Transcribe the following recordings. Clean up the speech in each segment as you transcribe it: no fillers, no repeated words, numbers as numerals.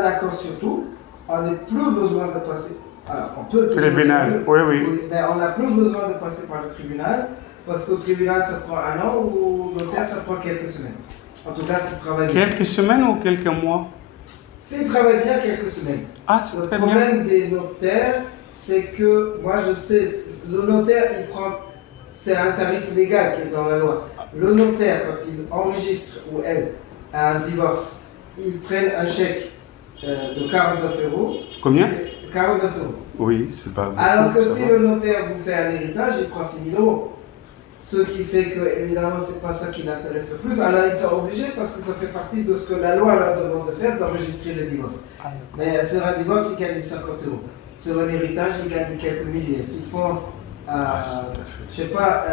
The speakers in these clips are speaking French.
d'accord sur tout, on n'a plus besoin de passer. Alors, on peut. Tribunal, oui. Mais on n'a plus besoin de passer par le tribunal, parce qu'au tribunal, ça prend un an, ou au notaire, ça prend quelques semaines. En tout cas, s'il travaille bien. Quelques semaines ou quelques mois? S'il travaille bien, quelques semaines. Ah, c'est le très bien. Le problème des notaires, c'est que, moi je sais, le notaire, il prend. C'est un tarif légal qui est dans la loi. Le notaire, quand il enregistre, ou elle, un divorce, ils prennent un chèque de 49 €. Combien? 49 €. Oui, c'est pas beaucoup. Alors que si le notaire vous fait un héritage, il prend 6 000 €. Ce qui fait que, évidemment, c'est pas ça qui l'intéresse le plus. Alors, ils sont obligés parce que ça fait partie de ce que la loi leur demande de faire, d'enregistrer le divorce. Mais sur un divorce, ils gagnent 50 €. Sur un héritage, ils gagnent quelques milliers. S'ils font, je sais pas,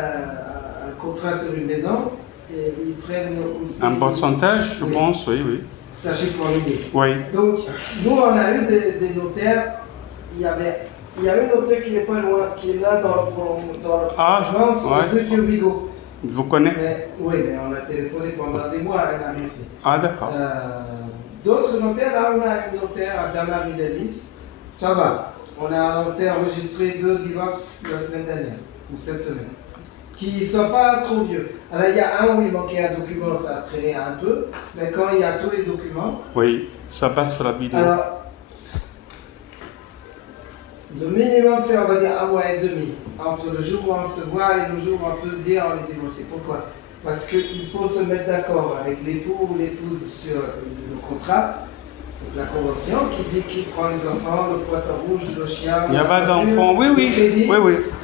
un contrat sur une maison, et ils prennent aussi... Un pourcentage, je pense, oui. Ça chiffre en milliers. Oui. Donc, nous, on a eu des notaires. Il y a un notaire qui n'est pas loin, qui est là dans le France, rue Turbigo. Vous connaissez? Oui, mais on a téléphoné pendant des mois, elle n'a rien fait. Ah, d'accord. D'autres notaires, là, on a un notaire à Damary-Lélis, ça va. On a fait enregistrer 2 divorces la semaine dernière, ou cette semaine, qui ne sont pas trop vieux. Alors, il y a un où il manquait un document, ça a traîné un peu, mais quand il y a tous les documents... Oui, ça passe rapidement. Alors, le minimum, c'est, on va dire, 1 mois et demi, entre le jour où on se voit et le jour où on peut dire on est divorcé. Pourquoi? Parce qu'il faut se mettre d'accord avec l'époux ou l'épouse sur le contrat, donc la convention, qui dit qui prend les enfants, le poisson rouge, le chien... Il n'y a pas d'enfants, oui.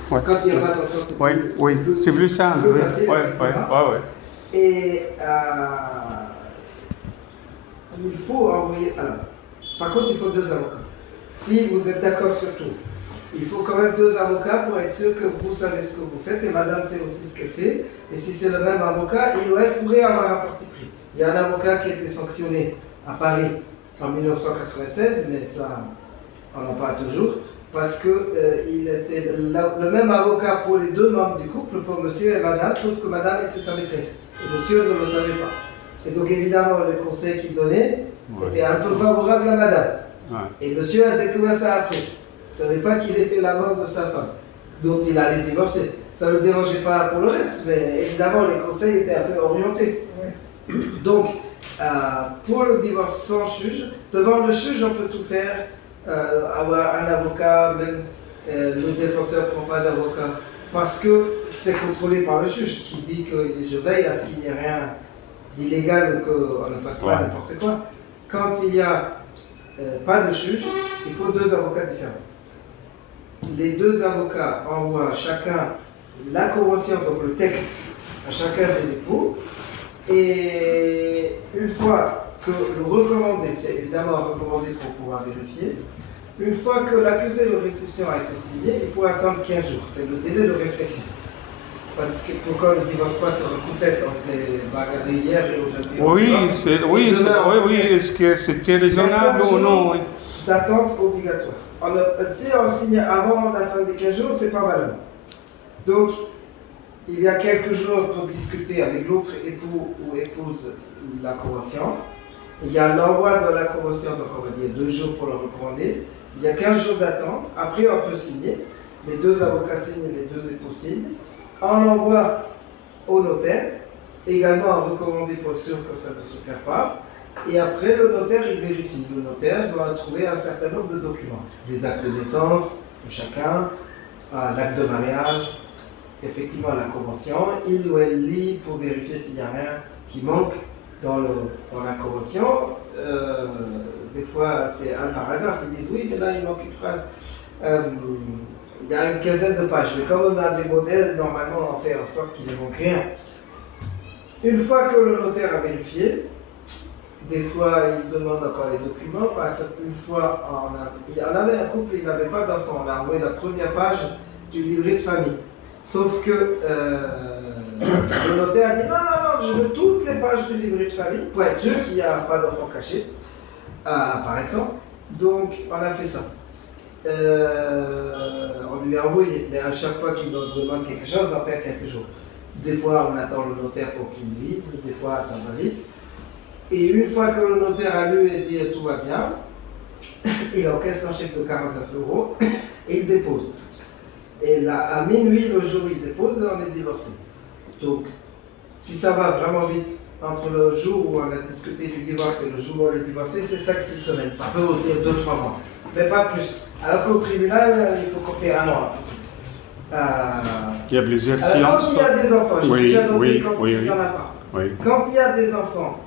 Quand il n'y a pas d'enfants, c'est plus... c'est plus simple, oui. Et il faut envoyer... Alors, par contre, il faut 2 avocats. Si vous êtes d'accord sur tout, il faut quand même 2 avocats pour être sûr que vous savez ce que vous faites et madame sait aussi ce qu'elle fait. Et si c'est le même avocat, il ou elle pourrait avoir un parti pris. Il y a un avocat qui a été sanctionné à Paris en 1996, mais ça, on n'en parle toujours, parce qu'il était le même avocat pour les 2 membres du couple, pour monsieur et madame, sauf que madame était sa maîtresse. Et monsieur ne le savait pas. Et donc évidemment, le conseil qu'il donnait était un peu favorable à madame. Et monsieur a découvert ça après. Il ne savait pas qu'il était l'amant de sa femme, dont il allait divorcer. Ça ne le dérangeait pas pour le reste, mais évidemment les conseils étaient un peu orientés. Donc, pour le divorce sans juge, devant le juge on peut tout faire, avoir un avocat, même le défenseur ne prend pas d'avocat, parce que c'est contrôlé par le juge qui dit que je veille à ce qu'il n'y ait rien d'illégal ou qu'on ne fasse pas n'importe quoi. Quand il y a pas de juge, il faut 2 avocats différents. Les 2 avocats envoient chacun la convention, donc le texte, à chacun des époux. Et une fois que le recommandé, c'est évidemment recommandé pour pouvoir vérifier, une fois que l'accusé de réception a été signé, il faut attendre 15 jours. C'est le délai de réflexion. Parce que pourquoi le divorce pas sur le coup de tête, on s'est bagarré hier et aujourd'hui. Est-ce que c'était raisonnable ou non? D'attente obligatoire. Si on signe avant la fin des 15 jours, c'est pas valable. Donc, il y a quelques jours pour discuter avec l'autre époux ou épouse la convention. Il y a l'envoi de la convention, donc on va dire 2 jours pour le recommander. Il y a 15 jours d'attente. Après, on peut signer. Les 2 avocats signent, les 2 époux signent. On l'envoie au notaire, également à recommander pour être sûr que ça ne se perd pas. Et après, le notaire, il vérifie. Le notaire doit trouver un certain nombre de documents. Les actes de naissance de chacun, l'acte de mariage, effectivement la convention. Il ou elle lit pour vérifier s'il n'y a rien qui manque dans la convention. Des fois, c'est un paragraphe. Ils disent oui, mais là, il manque une phrase. Il y a une quinzaine de pages. Mais comme on a des modèles, normalement, on fait en sorte qu'il ne manque rien. Une fois que le notaire a vérifié, des fois, il demande encore les documents. Par exemple, une fois, il y en avait un couple, il n'avait pas d'enfant. On a envoyé la première page du livret de famille. Sauf que le notaire a dit non, je veux toutes les pages du livret de famille pour être sûr qu'il n'y a pas d'enfant caché, par exemple. Donc, on a fait ça. On lui a envoyé, mais à chaque fois qu'il nous demande quelque chose, on perd quelques jours. Des fois, on attend le notaire pour qu'il lise, des fois, ça va vite. Et une fois que le notaire a lu et dit tout va bien, il encaisse un chèque de 49 € et il dépose. Et là, à minuit, le jour où il dépose, là, on est divorcé. Donc, si ça va vraiment vite, entre le jour où on a discuté du divorce et le jour où on est divorcé, c'est 5-6 semaines. Ça peut aussi être 2-3 mois, mais pas plus. Alors qu'au tribunal, il faut compter 1 an. Il y a plusieurs alors, séances. quand il y a des enfants, j'ai déjà noté quand il n'y en a pas. Oui. Quand il y a des enfants,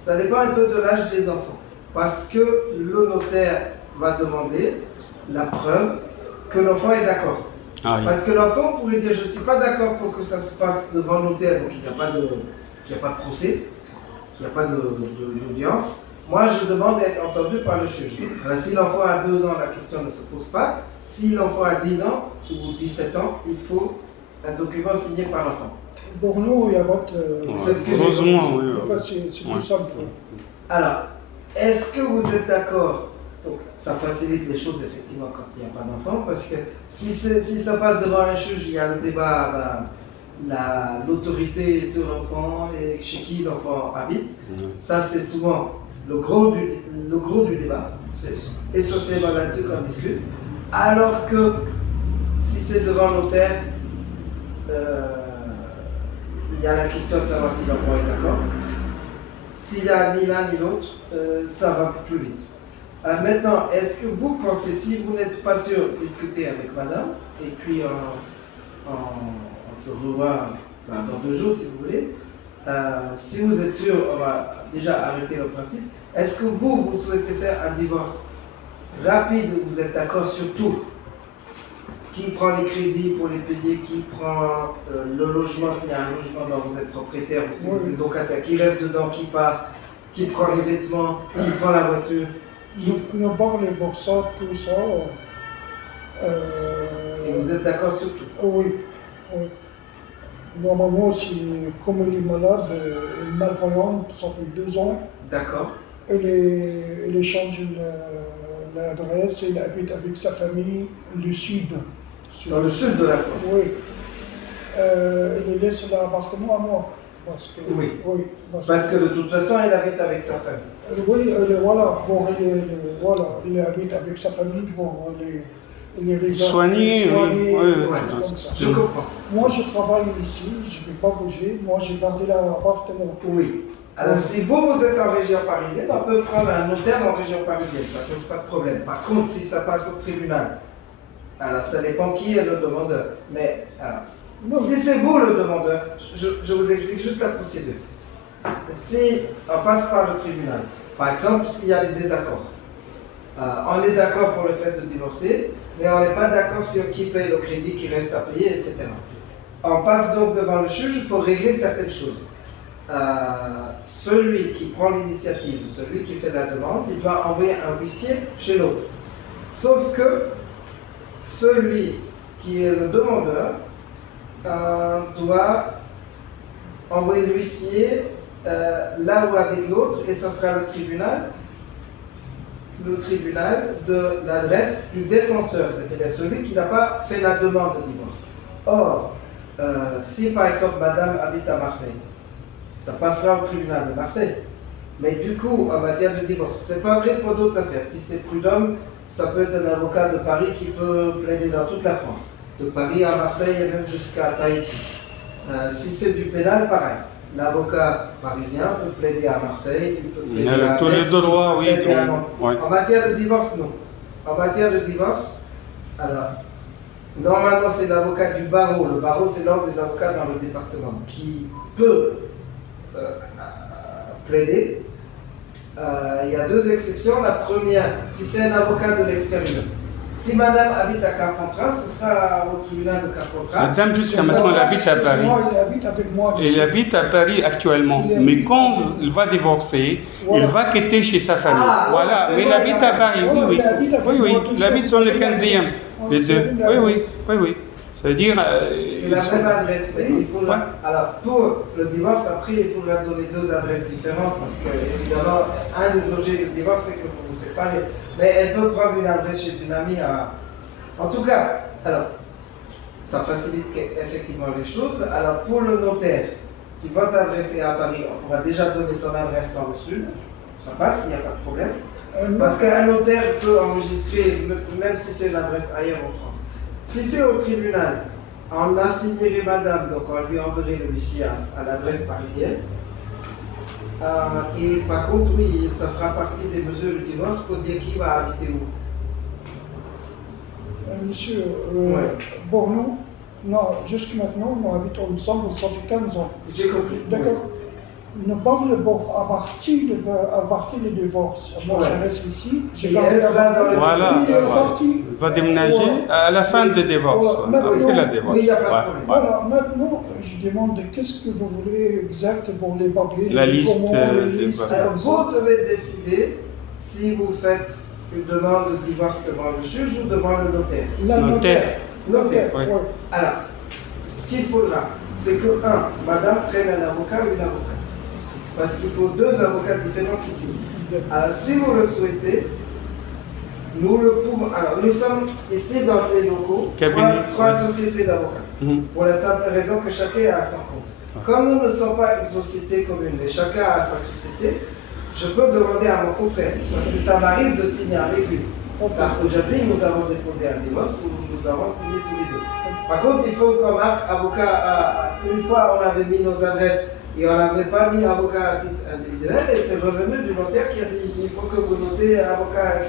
ça dépend un peu de l'âge des enfants. Parce que le notaire va demander la preuve que l'enfant est d'accord. Ah, oui. Parce que l'enfant pourrait dire je ne suis pas d'accord pour que ça se passe devant le notaire, donc il n'y a pas de procès, il n'y a pas d'audience. Moi je demande d'être entendu par le juge. Alors, si l'enfant a 2 ans, la question ne se pose pas. Si l'enfant a 10 ans ou 17 ans, il faut un document signé par l'enfant. Pour nous, il n'y a pas de... C'est ce que j'ai Heureusement, compris. oui. Enfin, c'est plus simple. Alors, est-ce que vous êtes d'accord? Donc, ça facilite les choses effectivement quand il n'y a pas d'enfant, parce que si ça passe devant un juge, il y a le débat, l'autorité sur l'enfant et chez qui l'enfant habite. Ça, c'est souvent le gros du débat. C'est essentiellement là-dessus qu'on discute. Alors que si c'est devant le notaire, il y a la question de savoir si l'enfant est d'accord. S'il n'y a ni l'un ni l'autre, ça va plus vite. Maintenant, est-ce que vous pensez, si vous n'êtes pas sûr, discuter avec madame, et puis on se revoit dans 2 jours si vous voulez. Si vous êtes sûr, on va déjà arrêter le principe. Est-ce que vous souhaitez faire un divorce rapide, vous êtes d'accord sur tout? Qui prend les crédits pour les payer, qui prend le logement s'il y a un logement dont vous êtes propriétaire ou si vous êtes locataire, qui reste dedans, qui part, qui prend les vêtements, qui prend la voiture? Nous parlons les bourses, tout ça. Et vous êtes d'accord sur tout? Oui, oui. Normalement, comme il est malade, il est malvoyant, ça fait 2 ans. D'accord. Il change l'adresse, il habite avec sa famille, le sud. Dans le sud de la France? Oui. Il laisse l'appartement à moi. Parce que, oui. Parce que de toute façon, il habite avec sa famille. Oui, voilà. Bon, il habite avec sa famille. Bon, il est soigné. Je comprends. Moi, je travaille ici, je ne vais pas bouger. Moi, j'ai gardé l'appartement. Oui. Alors, si vous êtes en région parisienne, on peut prendre un notaire en région parisienne, ça ne pose pas de problème. Par contre, si ça passe au tribunal, alors ça dépend qui est le demandeur. Mais alors, si c'est vous le demandeur, je vous explique juste la procédure. Si on passe par le tribunal, par exemple, s'il y a des désaccords, on est d'accord pour le fait de divorcer, mais on n'est pas d'accord sur qui paye le crédit qui reste à payer, etc. On passe donc devant le juge pour régler certaines choses. Celui qui prend l'initiative, celui qui fait la demande, il doit envoyer un huissier chez l'autre. Sauf que celui qui est le demandeur doit envoyer l'huissier là où habite l'autre, et ce sera le tribunal de l'adresse du défenseur, c'est-à-dire celui qui n'a pas fait la demande de divorce. Or, si par exemple madame habite à Marseille, ça passera au tribunal de Marseille. Mais du coup, en matière de divorce, c'est pas vrai pour d'autres affaires. Si c'est prud'homme, ça peut être un avocat de Paris qui peut plaider dans toute la France. De Paris à Marseille et même jusqu'à Tahiti. Si c'est du pénal, pareil. L'avocat parisien peut plaider à Marseille, il peut plaider à tous les droits, oui. En matière de divorce, non. En matière de divorce, alors, normalement c'est l'avocat du barreau. Le barreau, c'est l'ordre des avocats dans le département qui peut plaider. Il y a 2 exceptions. La première, si c'est un avocat de l'extérieur. Si madame habite à Carpentras, ce sera au tribunal de Carpentras. Madame, jusqu'à maintenant, elle habite à Paris. Il habite avec moi. Elle habite à Paris actuellement. Mais quand il va divorcer, il va quitter chez sa famille. Voilà, mais il habite à Paris. Oui, il habite dans le 15e. Les deux. Oui. Ça veut dire. C'est la même adresse, mais il faut. Alors, pour le divorce, après, il faudra donner 2 adresses différentes parce que, évidemment, un des objets du divorce, c'est que vous vous séparez. Mais elle peut prendre une adresse chez une amie. En tout cas, alors, ça facilite effectivement les choses. Alors, pour le notaire, si votre adresse est à Paris, on pourra déjà donner son adresse dans le sud. ça passe, il n'y a pas de problème. Parce qu'un notaire peut enregistrer, même si c'est une adresse ailleurs en France. Si c'est au tribunal, on assignerait madame, donc on lui enverrait le huissier à l'adresse parisienne. Et par contre, oui, ça fera partie des mesures de divorce pour dire qui va habiter où. Monsieur, Ouais. bon, nous, jusqu'à maintenant, nous habitons ensemble, ça fait 15 ans. J'ai compris. D'accord. Nous parlons à partir du divorce. Moi, Ouais. je reste ici. J'ai Et gardé elle sera la- dans le- Voilà. Il est parti. Il va déménager à la fin de divorce. Voilà. Après la Maintenant, divorce. oui, il n'y a pas de Ouais, problème. ouais. Voilà, maintenant, je demande qu'est-ce que vous voulez exact pour les papiers, La les liste, documents, les des listes, papiers. Alors, comme ça. vous devez décider si vous faites une demande de divorce devant le juge ou devant le notaire. La Notaire. Notaire, Oui. ouais. Alors, ce qu'il faudra, c'est que, madame prenne un avocat ou une avocate. Parce qu'il faut 2 avocats différents qui signent. Alors, si vous le souhaitez, nous le pouvons. Alors, nous sommes ici dans ces locaux, Cabinet. trois sociétés d'avocats. Mhm. Pour la simple raison que chacun a son compte. Comme nous ne sommes pas une société commune, mais chacun a sa société, je peux demander à mon confrère, parce que ça m'arrive de signer avec lui. Car aujourd'hui, nous avons déposé un divorce où nous avons signé tous les 2. Par contre, il faut qu'un avocat, une fois on avait mis nos adresses et on n'avait pas mis avocat à titre individuel, et c'est revenu du notaire qui a dit il faut que vous notez avocat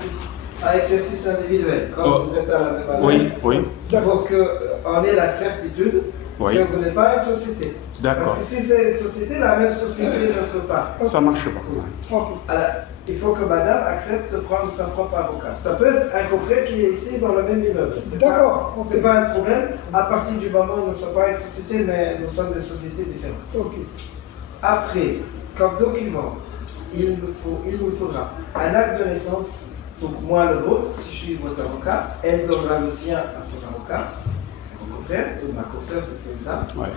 à exercice individuel, quand Oh. vous êtes à la même adresse. Oui, oui, Pour qu'on ait la certitude oui. que vous n'êtes pas une société. D'accord. Parce que si c'est une société, la même société ne peut pas. Ça marche pas. Ok. Alors, il faut que madame accepte de prendre sa propre avocat. Ça peut être un confrère qui est ici dans le même immeuble. D'accord, ok. C'est pas un problème à partir du moment où nous ne sommes pas une société, mais nous sommes des sociétés différentes. Ok. Après, comme document, il nous faudra un acte de naissance, donc moi le vôtre, si je suis votre avocat, elle donnera le sien à son avocat, mon confrère, ou ma consoeur, c'est celle-là. Ouais.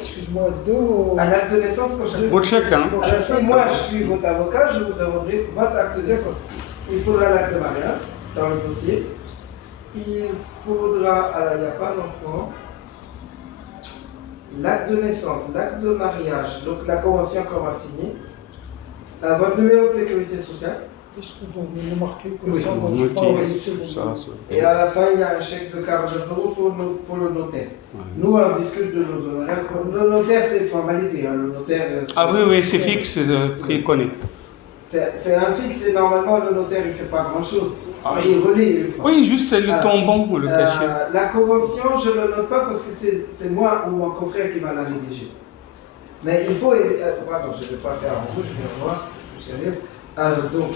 Excuse-moi, Un acte de naissance pour chacun. Pour chacun. Pour Alors, chacun. si moi je suis votre avocat, je vous demanderai votre acte de naissance. Il faudra l'acte de mariage dans le dossier. Il faudra, alors il n'y a pas d'enfant, l'acte de naissance, l'acte de mariage, donc la convention qu'on va signer, votre numéro de sécurité sociale, Est-ce que vous voulez le marquer comme Oui, ça? Vous Moi, je notez parle ici, vous- ça, c'est- et à la fin il y a un chèque de 49 € pour le notaire. Ouais. Nous on discute de nos honoraires. Le notaire c'est une formalité, hein. Le notaire c'est- Ah oui, oui, c'est fixe, prix connu. c'est un fixe et normalement le notaire il ne fait pas grand chose. Ah Mais il relie une fois. Oui, juste c'est le Alors, tombon, le cachet. La convention, je ne le note pas parce que c'est moi ou mon confrère qui va la rédiger. Mais il faut. Pardon, je ne vais pas faire en rouge, je vais voir, c'est plus sérieux. Alors, donc,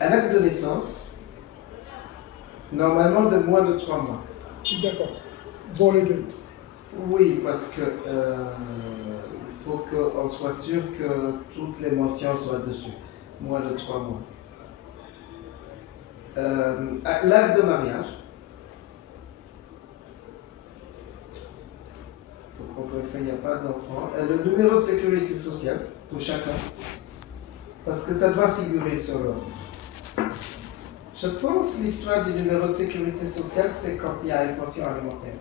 un acte de naissance, normalement de moins de 3 mois. D'accord. Bon, les deux. Oui, parce que il faut qu'on soit sûr que toutes les mentions soient dessus. Moins de 3 mois. L'acte de mariage. Donc, encore une fois, il n'y a pas d'enfant. Le numéro de sécurité sociale pour chacun. Parce que ça doit figurer sur l'ordre. Je pense l'histoire du numéro de sécurité sociale, c'est quand il y a une pension alimentaire.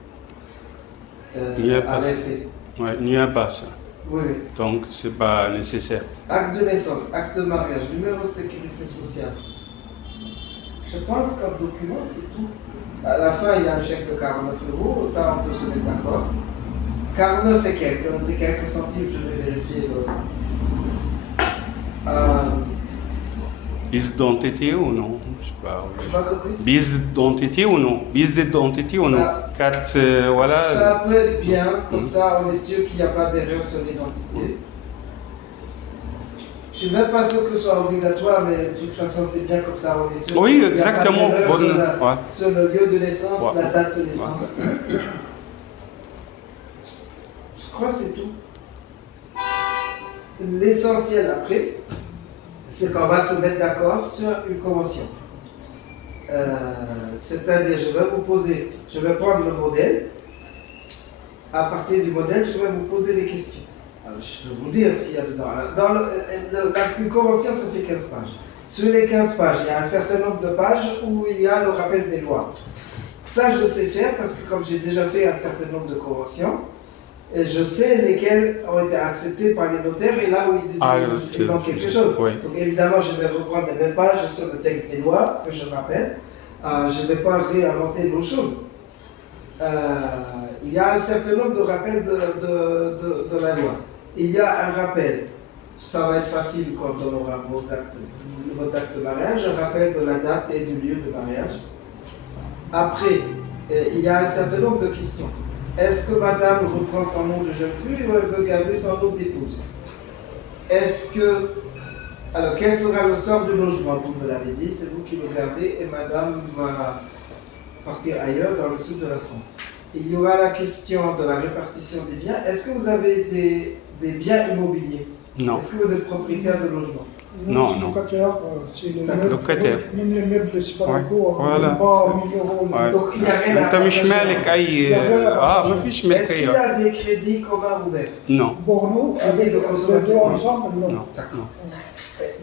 Il n'y a pas ça. AVC. Ouais, il n'y a pas ça. Oui, oui. Donc, c'est pas nécessaire. Acte de naissance, acte de mariage, numéro de sécurité sociale. Je pense qu'en document, c'est tout. À la fin, il y a un chèque de 49 €, ça on peut se mettre d'accord. 49 et quelques, c'est quelques centimes, je vais vérifier. Bise d'identité ou non? Je sais pas. Je n'ai pas compris. Bise d'identité ou non? Bise d'identité ou non? Ça- 4, voilà. Ça peut être bien, comme ça on est sûr qu'il n'y a pas d'erreur sur l'identité. Je ne suis même pas sûr que ce soit obligatoire, mais de toute façon c'est bien comme ça on est sûr. Oui, qu'il y a pas exactement. d'erreur Bonne- sur, ouais. sur le lieu de naissance, Ouais. la date de naissance. Je crois que c'est tout. L'essentiel après, c'est qu'on va se mettre d'accord sur une convention. C'est-à-dire, je vais prendre le modèle. À partir du modèle, je vais vous poser des questions. Alors, je vais vous dire ce qu'il y a dedans. Alors, une convention, ça fait 15 pages. Sur les 15 pages, il y a un certain nombre de pages où il y a le rappel des lois. Ça, je sais faire parce que comme j'ai déjà fait un certain nombre de conventions, Et je sais lesquels ont été acceptés par les notaires et là où ils disent qu'il manque quelque chose. Oui. Donc évidemment, je vais reprendre les mêmes pages sur le texte des lois que je rappelle. Je ne vais pas réinventer l'eau chaude. Il y a un certain nombre de rappels de la loi. Il y a un rappel, ça va être facile quand on aura votre acte de mariage, un rappel de la date et du lieu de mariage. Après, il y a un certain nombre de questions. Est-ce que madame reprend son nom de jeune fille ou elle veut garder son nom d'épouse? Alors, quel sera le sort du logement? Vous me l'avez dit, c'est vous qui le gardez et madame va partir ailleurs dans le sud de la France. Il y aura la question de la répartition des biens. Est-ce que vous avez des biens immobiliers? Non. Est-ce que vous êtes propriétaire de logement? Non, c'est locataire, c'est les meubles. Locataire. Même les meubles, c'est pas beaucoup, Voilà. pas 1000 euros. Ouais. Donc il n'y a rien à انت مش مالك اي ما فيش Est-ce qu'il y ملكيه. a des crédits communs ouverts? Non. Borno, avec de les consommation. deux ensemble, non. Non. D'accord.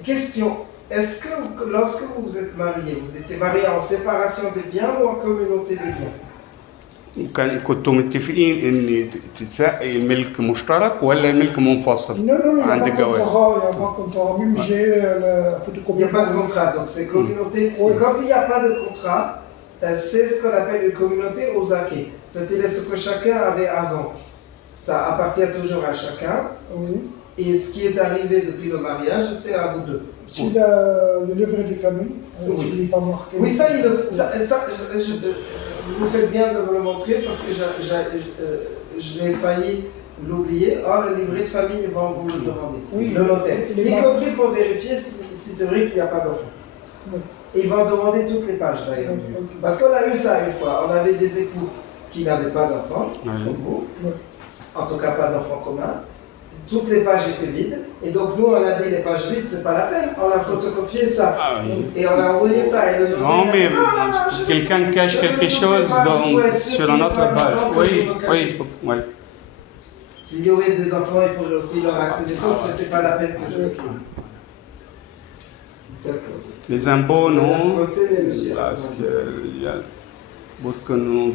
Question, est-ce que lorsque vous vous êtes mariés, vous étiez mariés en séparation des biens ou en communauté des biens? كنتوا متفقين ان تتسقي ملك مشترك ولا ملك منفصل Non, non, il n'y a عند pas de الجواز؟ contrat, il n'y a pas de contrat. Même j'ai la Il photocopie. n'y a pas de contrat, donc c'est communauté. Oui. Et quand il n'y a pas de contrat, c'est ce qu'on appelle une communauté aux acquis. C'est-à-dire ce que chacun avait avant. Ça appartient toujours à chacun. Oui. Et ce qui est arrivé depuis le mariage, c'est à vous deux. Si le livret de famille, Oui. s'il n'est pas marqué. Oui, ça, vous faites bien de me le montrer parce que je l'ai failli l'oublier. Le livret de famille, ils vont vous le demander. Oui. Le notaire. Il est Y marqué. compris pour vérifier si c'est vrai qu'il n'y a pas d'enfant. Oui. Et ils vont demander toutes les pages d'ailleurs. Oui, ok. Parce qu'on a eu ça une fois. On avait des époux qui n'avaient pas d'enfants, Oui. comme vous. Oui. En tout cas, pas d'enfants communs. Toutes les pages étaient vides. Et donc, nous, on a dit les pages vides, c'est pas la peine. On a photocopié ça. Ah oui. Et on a envoyé ça. Et le notaire Non, a mais dit, non, je quelqu'un vais- cache je vais quelque vous chose montrer pas, vous êtes sûr sur qu'il n'y a notre pas page. d'enfant, Oui, je vais vous oui, cacher. oui. S'il y aurait des enfants, il faudrait aussi leur acte de naissance, mais c'est pas la peine que je le crée. D'accord. Les impôts, Le non, français, mais monsieur. parce que on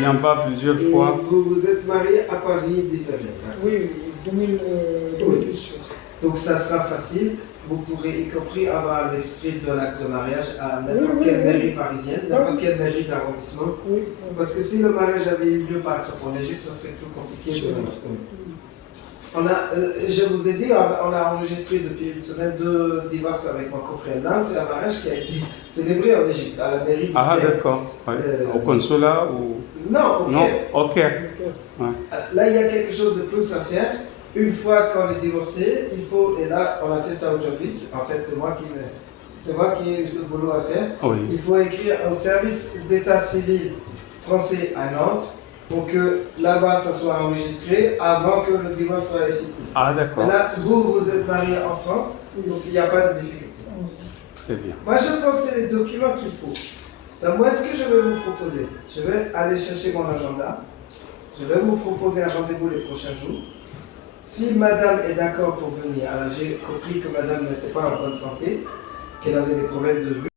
vient pas plusieurs Et fois. vous vous êtes marié à Paris 19e. Oui, 2010. Donc ça sera facile. Vous pourrez y compris avoir l'extrait de l'acte de mariage à n'importe Oui, quelle oui. mairie parisienne, n'importe Oui. quelle mairie d'arrondissement. Oui. Parce que si le mariage avait eu lieu par exemple en Égypte, ça serait plus compliqué. Je vous ai dit, on a enregistré depuis une semaine 2 divorces avec mon confrère. L'un, c'est un mariage qui a été célébré en Égypte, à la mairie du Ah, Caire. d'accord. Ouais. Au consulat ou. Non, ok. Non, ok. Ok. Là, il y a quelque chose de plus à faire. Une fois qu'on est divorcé, il faut, et là, on a fait ça aujourd'hui, en fait, c'est moi qui ai eu ce boulot à faire. Oui. Il faut écrire au service d'état civil français à Nantes pour que là-bas, ça soit enregistré avant que le divorce soit effectif. Ah, d'accord. Là, vous êtes marié en France, donc il n'y a pas de difficulté. Très bien. Moi, je pense que c'est les documents qu'il faut. Donc, moi, ce que je vais vous proposer, je vais aller chercher mon agenda. Je vais vous proposer un rendez-vous les prochains jours. Si madame est d'accord pour venir, alors j'ai compris que madame n'était pas en bonne santé, qu'elle avait des problèmes de vue.